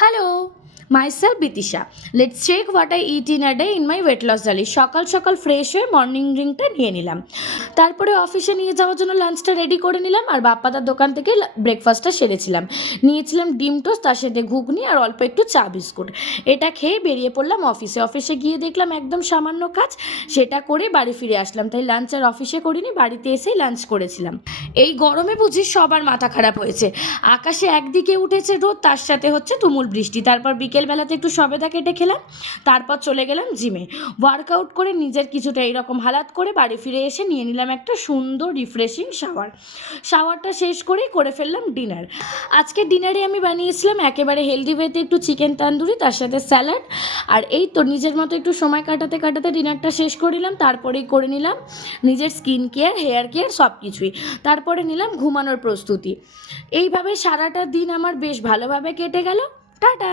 Hello, myself Bitisha. Let's check what I eat in a day in my weight loss journey. সকাল সকাল fresh হয়ে morning ড্রিঙ্কটা নিয়ে নিলাম। তারপরে অফিসে নিয়ে যাওয়ার জন্য লাঞ্চটা রেডি করে নিলাম আর বাপ্পাদার দোকান থেকে ব্রেকফাস্টটা সেরেছিলাম। নিয়েছিলাম ডিম টোস্ট, তার সাথে ঘুগনি আর অল্প একটু চা বিস্কুট। এটা খেয়ে বেরিয়ে পড়লাম অফিসে গিয়ে দেখলাম একদম সামান্য কাজ, সেটা করে বাড়ি ফিরে আসলাম। তাই লাঞ্চ আর অফিসে করিনি, বাড়িতে এসেই লাঞ্চ করেছিলাম। এই গরমে বুঝি সবার মাথা খারাপ হয়েছে। আকাশে একদিকে উঠেছে রোদ, তার সাথে হচ্ছে তুমুল বৃষ্টি। তারপর বিকেলবেলাতে একটু সবেদা কেটে খেলাম, তারপর চলে গেলাম জিমে। ওয়ার্কআউট করে নিজের কিছুটা এইরকম হালাত করে বাড়ি ফিরে এসে নিয়ে নিলাম একটা সুন্দর রিফ্রেশিং শাওয়ারটা শেষ করেই করে ফেললাম ডিনার। আজকে ডিনারে আমি বানিয়েছিলাম একেবারে হেলদি ওয়েতে একটু চিকেন তান্দুরি, তার সাথে স্যালাড। আর এই তো নিজের মতো একটু সময় কাটাতে কাটাতে ডিনারটা শেষ করে নিলাম। তারপরেই করে নিলাম নিজের স্কিন কেয়ার, হেয়ার কেয়ার সব কিছুই। তারপরে নিলাম ঘুমানোর প্রস্তুতি। এইভাবে সারাটা দিন আমার বেশ ভালোভাবে কেটে গেল। টাটা।